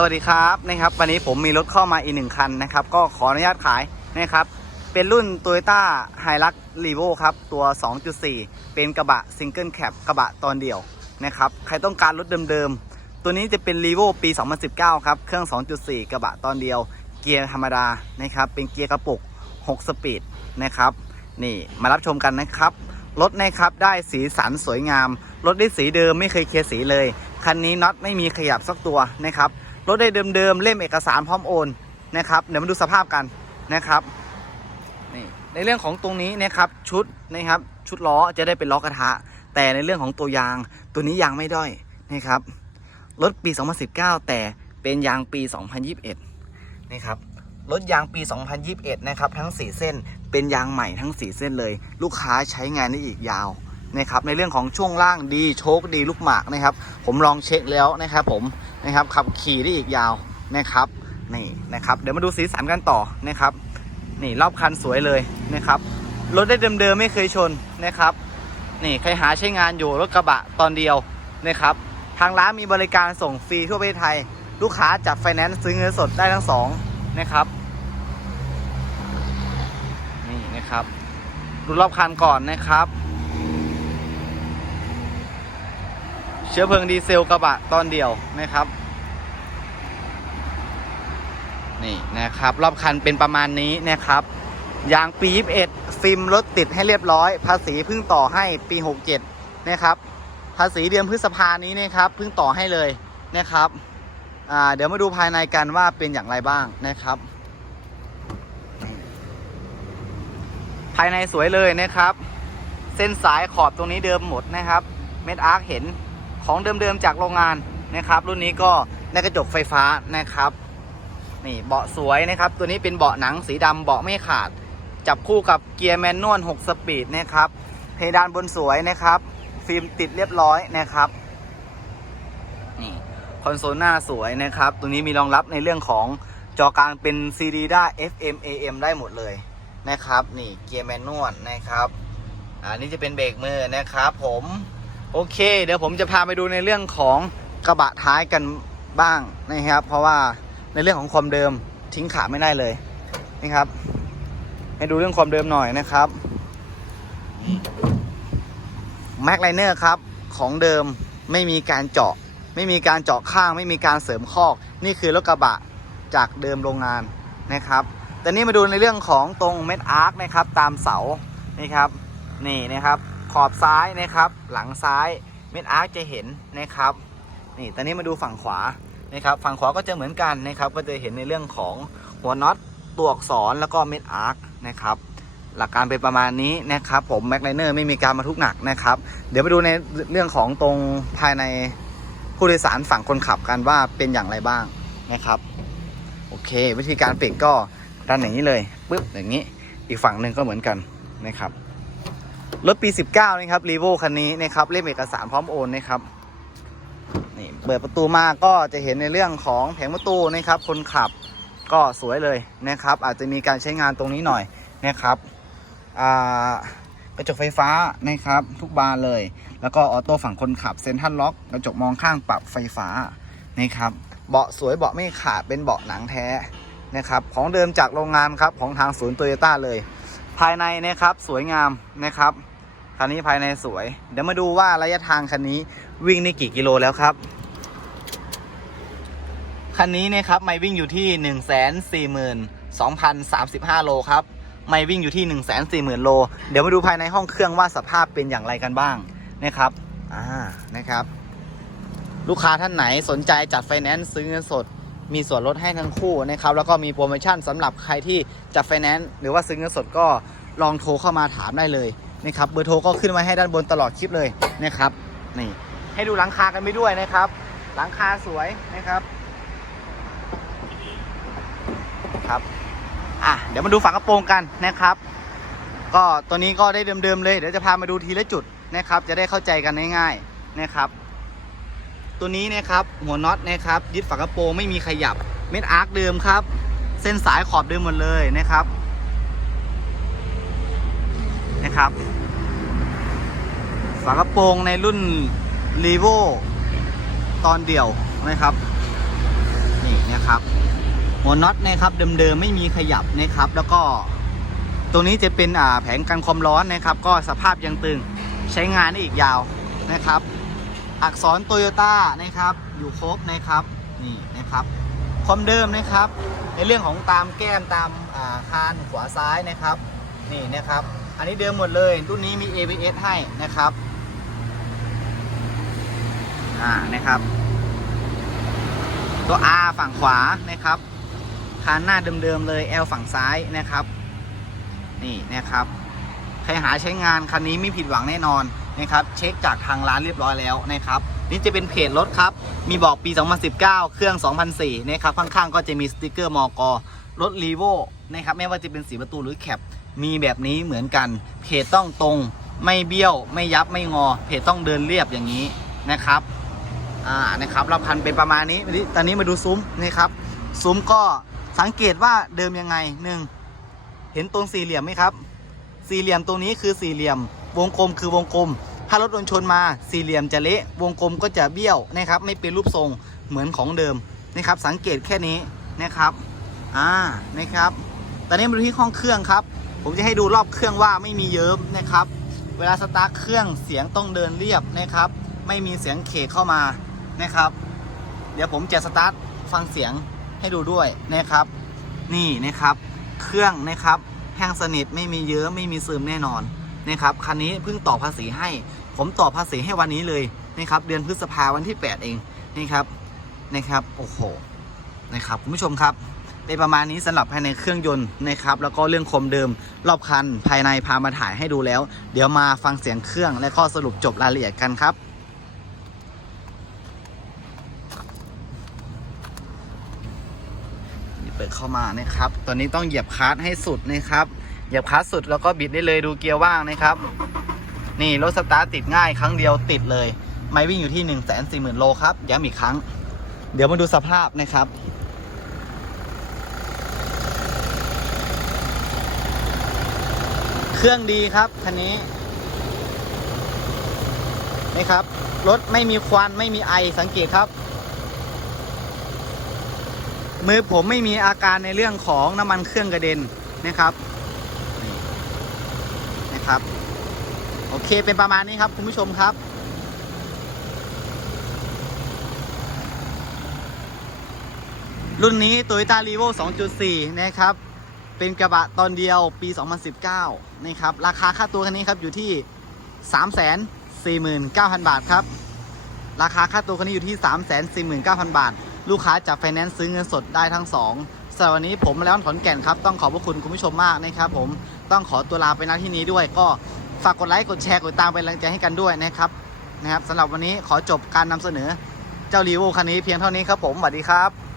สวัสดีครับนะครับ วันนี้ผมมีรถเข้ามาอีกหนึ่งคันนะครับ ก็ขออนุญาตขายนะครับ เป็นรุ่น Toyota h i l u x r e v o ครับ ตัว 2.4 เป็นกระบะซิงเกิลแคปกระบะตอนเดียวนะครับ ใครต้องการรถเดิมๆ ตัวนี้จะเป็น r e v o ปี 2019 ครับ เครื่อง 2.4 กระบะตอนเดียว เกียร์ธรรมดานะครับ เป็นเกียร์กระปุก 6 สปีดนะครับ นี่มารับชมกันนะครับ รถนะครับได้สีสันสวยงาม รถได้สีเดิมไม่เคยเคลียร์สีเลย คันนี้น็อตไม่มีขยับสักตัวนะครับ รถได้เดิมๆเล่มเอกสารพร้อมโอนนะครับ เดี๋ยวมาดูสภาพกันนะครับนี่ในเรื่องของตรงนี้นะครับชุดนะครับชุดล้อจะได้เป็นล้อกระทะ แต่ในเรื่องของตัวยางตัวนี้ยางไม่ด้อยนะครับรถปี 2019 แต่เป็นยางปี 2021นะครับรถยางปี 2021 นะครับ ทั้ง 4 เส้น เป็นยางใหม่ทั้ง 4 เส้นเลย ลูกค้าใช้งานได้อีกยาว นะครับในเรื่องของช่วงล่างดีโชคดีลูกหมากนะครับ ผมลองเช็คแล้วนะครับผมนะครับขับขี่ได้อีกยาวนะครับนี่นะครับเดี๋ยวมาดูสีสันกันต่อนะครับนี่รอบคันสวยเลยนะครับรถได้เดิมๆไม่เคยชนนะครับนี่ใครหาใช้งานอยู่รถกระบะตอนเดียวนะครับทางร้านมีบริการส่งฟรีทั่วประเทศไทย ลูกค้าจัดไฟแนนซ์ซื้อเงินสดได้ทั้งสองนะครับนี่นะครับดูรอบคันก่อนนะครับ ชื้อเพลิงดีเซลกระบะตอนเดียวนะครับ นี่นะครับ รอบคันเป็นประมาณนี้นะครับยางปี 21 ฟิล์มรถติดให้เรียบร้อย ภาษีเพิ่งต่อให้ปี 67 นะครับ ภาษีเดือนพฤษภานี้นะครับเพิ่งต่อให้เลยนะครับเดี๋ยวมาดูภายในกันว่าเป็นอย่างไรบ้างนะครับ ภายในสวยเลยนะครับ เส้นสายขอบตรงนี้เดิมหมดนะครับ เม็ดอาร์คเห็น ของเดิมๆจากโรงงานนะครับ รุ่นนี้ก็ได้กระจกไฟฟ้านะครับนี่เบาะสวยนะครับ ตัวนี้เป็นเบาะหนังสีดำเบาะไม่ขาด จับคู่กับเกียร์แมนนวล6สปีดนะครับเพดานบนสวยนะครับ ฟิล์มติดเรียบร้อยนะครับนี่คอนโซลหน้าสวยนะครับ ตัวนี้มีรองรับในเรื่องของจอกลางเป็น CD ได้ FM AM ได้หมดเลยนะครับ นี่เกียร์แมนนวลนะครับอันนี้จะเป็นเบรกมือนะครับผม โอเค เดี๋ยวผมจะพาไปดูในเรื่องของกระบะท้ายกันบ้างนะครับ เพราะว่าในเรื่องของความเดิมทิ้งขาไม่ได้เลยนะครับ ให้ดูเรื่องความเดิมหน่อยนะครับแม็กไลเนอร์ครับของเดิมไม่มีการเจาะ ไม่มีการเจาะข้าง ไม่มีการเสริมคอก นี่คือรถกระบะจากเดิมโรงงานนะครับแต่นี่มาดูในเรื่องของตรงเม็ดอาร์คนะครับ ตามเสานี่ครับ นี่นะครับ ขอบซ้ายนะครับ หลังซ้ายเม็ดอาร์คจะเห็นนะครับ นี่ตอนนี้มาดูฝั่งขวานะครับ ฝั่งขวาก็จะเหมือนกันนะครับ ก็จะเห็นในเรื่องของหัวน็อตตัวอักษรแล้วก็เม็ดอาร์คนะครับ หลักการเป็นประมาณนี้นะครับ ผมแม็กไลเนอร์ไม่มีการบรรทุกหนักนะครับ เดี๋ยวไปดูในเรื่องของตรงภายในผู้โดยสารฝั่งคนขับกันว่าเป็นอย่างไรบ้างนะครับ โอเค วิธีการปิดก็ดันอย่างนี้เลยปึ๊บอย่างนี้ อีกฝั่งหนึ่งก็เหมือนกันนะครับ รถปี 19 นะครับรีโวคันนี้นะครับเล่มเอกสารพร้อมโอนนะครับนี่เปิดประตูมาก็จะเห็นในเรื่องของแผงประตูนะครับ คนขับก็สวยเลยนะครับ อาจจะมีการใช้งานตรงนี้หน่อยนะครับกระจกไฟฟ้านะครับ ทุกบานเลย แล้วก็ออโต้ฝั่งคนขับเซ็นทรัลล็อกกระจกมองข้างปรับไฟฟ้านะครับ เบาะสวยเบาะไม่ขาดเป็นเบาะหนังแท้นะครับ ของเดิมจากโรงงานครับของทางศูนย์โตโยต้าเลย ภายในนะครับสวยงามนะครับ คันนี้ภายในสวย เดี๋ยวมาดูว่าระยะทางคันนี้วิ่งนี่กี่กิโลแล้วครับ คันนี้นะครับไม่วิ่งอยู่ที่ 1 4 2 0 3 5 โลครับ ไม่วิ่งอยู่ที่ 1 4 0 0 0 0 โล เดี๋ยวมาดูภายในห้องเครื่องว่าสภาพเป็นอย่างไรกันบ้างนะครับ อ่า นะครับ ลูกค้าท่านไหนสนใจจัดไฟแนนซ์ซื้อเงินสด มีส่วนลดให้ทั้งคู่นะครับ แล้วก็มีโปรโมชั่นสำหรับใครที่จัดไฟแนนซ์หรือว่าซื้อเงินสดก็ลองโทรเข้ามาถามได้เลย นะครับเบอร์โทรก็ขึ้นไว้ให้ด้านบนตลอดคลิปเลยนะครับนี่ให้ดูหลังคากันไปด้วยนะครับ หลังคาสวยนะครับครับอะเดี๋ยวมาดูฝากระโปรงกันนะครับ ก็ตัวนี้ก็ได้เดิมๆเลยเดี๋ยวจะพามาดูทีละจุดนะครับ จะได้เข้าใจกันง่ายๆนะครับ ตัวนี้นะครับหัวน็อตนะครับยึดฝากระโปรงไม่มีขยับเม็ดอาร์คเดิมครับ เส้นสายขอบเดิมหมดเลยนะครับ นะครับ ฝากระโปรงในรุ่น r e v o ตอนเดียวนะครับ นี่นะครับ หัวน็อตนะครับเดิมๆไม่มีขยับนะครับ แล้วก็ตรงนี้จะเป็นอ่าแผงกันความร้อนนะครับ ก็สภาพยังตึงใช้งานได้อีกยาวนะครับ อักษรโตโยต้านะครับ อยู่ครบนะครับนี่นะครับความเดิมนะครับ ในเรื่องของตามแก้มตามอ่าคานขวาซ้ายนะครับ นี่นะครับ อันนี้เดิมหมดเลยรุ่นนี้มี ABS ให้นะครับอ่านะครับ ตัว R ฝั่งขวานะครับคานหน้าเดิมๆเลย L ฝั่งซ้ายนะครับ นี่นะครับ ใครหาใช้งานคันนี้ไม่ผิดหวังแน่นอนนะครับ เช็คจากทางร้านเรียบร้อยแล้วนะครับ นี่จะเป็นเพจรถครับ มีบอกปี 2019 เครื่อง 2004นะครับข้างๆก็จะมีสติกเกอร์มอกรถรีโวนะครับ ไม่ว่าจะเป็นสีประตูหรือแคป มีแบบนี้เหมือนกันเพจต้องตรงไม่เบี้ยวไม่ยับไม่งอ เพจต้องเดินเรียบอย่างนี้นะครับอ่านะครับเราพันเป็นประมาณนี้ตอนนี้มาดูซุ้มนะครับ ซุ้มก็สังเกตว่าเดิมยังไงหนึ่งเห็นตรงสี่เหลี่ยมไหมครับ สี่เหลี่ยมตรงนี้คือสี่เหลี่ยม วงกลมคือวงกลม ถ้ารถโดนชนมาสี่เหลี่ยมจะเละวงกลมก็จะเบี้ยวนะครับไม่เป็นรูปทรงเหมือนของเดิมนะครับ สังเกตแค่นี้นะครับอ่านะครับตอนนี้มาดูที่ห้องเครื่องครับ ผมจะให้ดูรอบเครื่องว่าไม่มีเยิ้มนะครับ เวลาสตาร์ทเครื่องเสียงต้องเดินเรียบนะครับ ไม่มีเสียงเขกเข้ามานะครับ เดี๋ยวผมจะสตาร์ทฟังเสียงให้ดูด้วยนะครับ นี่นะครับ เครื่องนะครับแห้งสนิทไม่มีเยอะไม่มีซึมแน่นอนนะครับคันนี้เพิ่งต่อภาษีให้ ผมต่อภาษีให้วันนี้เลยนะครับ เดือนพฤษภาวันที่ 8 เองนี่ครับนะครับโอ้โหนะครับคุณผู้ชมครับ เป็นประมาณนี้สำหรับภายในเครื่องยนต์นะครับแล้วก็เรื่องคมเดิมรอบคันภายในพามาถ่ายให้ดูแล้ว เดี๋ยวมาฟังเสียงเครื่องและก็สรุปจบรายละเอียดกันครับนี่เปิดเข้ามานะครับ ตอนนี้ต้องเหยียบคลัสให้สุดนะครับ เหยียบคลัสสุดแล้วก็บิดได้เลยดูเกียร์ว่างนะครับ นี่รถสตาร์ทติดง่ายครั้งเดียวติดเลย ไม่วิ่งอยู่ที่ 1 4 0 0 0 0 โลครับย้ำอีกครั้ง เดี๋ยวมาดูสภาพนะครับ เครื่องดีครับคันนี้นี่ครับ รถไม่มีควันไม่มีไอสังเกตครับ มือผมไม่มีอาการในเรื่องของน้ำมันเครื่องกระเด็นนะครับนะครับ โอเคเป็นประมาณนี้ครับคุณผู้ชมครับรุ่นนี้ Toyota r e v o 2.4 นะครับ เป็นกระบะตอนเดียวปี 2019นะครับ ราคาค่าตัวคันนี้ครับอยู่ที่ 349,000 บาทครับ ราคาค่าตัวคันนี้อยู่ที่ 349,000 บาท ลูกค้าจากไฟแนนซ์ซื้อเงินสดได้ทั้งสองสำหรับวันนี้ผมแล้วขอนแก่นครับ ต้องขอบพระคุณคุณผู้ชมมากนะครับผมต้องขอตัวลาไปณที่นี้ด้วย ก็ฝากกดไลค์กดแชร์กดติดตามเป็นกำลังใจให้กันด้วยนะครับนะครับสำหรับวันนี้ขอจบการนำเสนอเจ้ารีโวคันนี้เพียงเท่านี้ครับผมสวัสดีครับ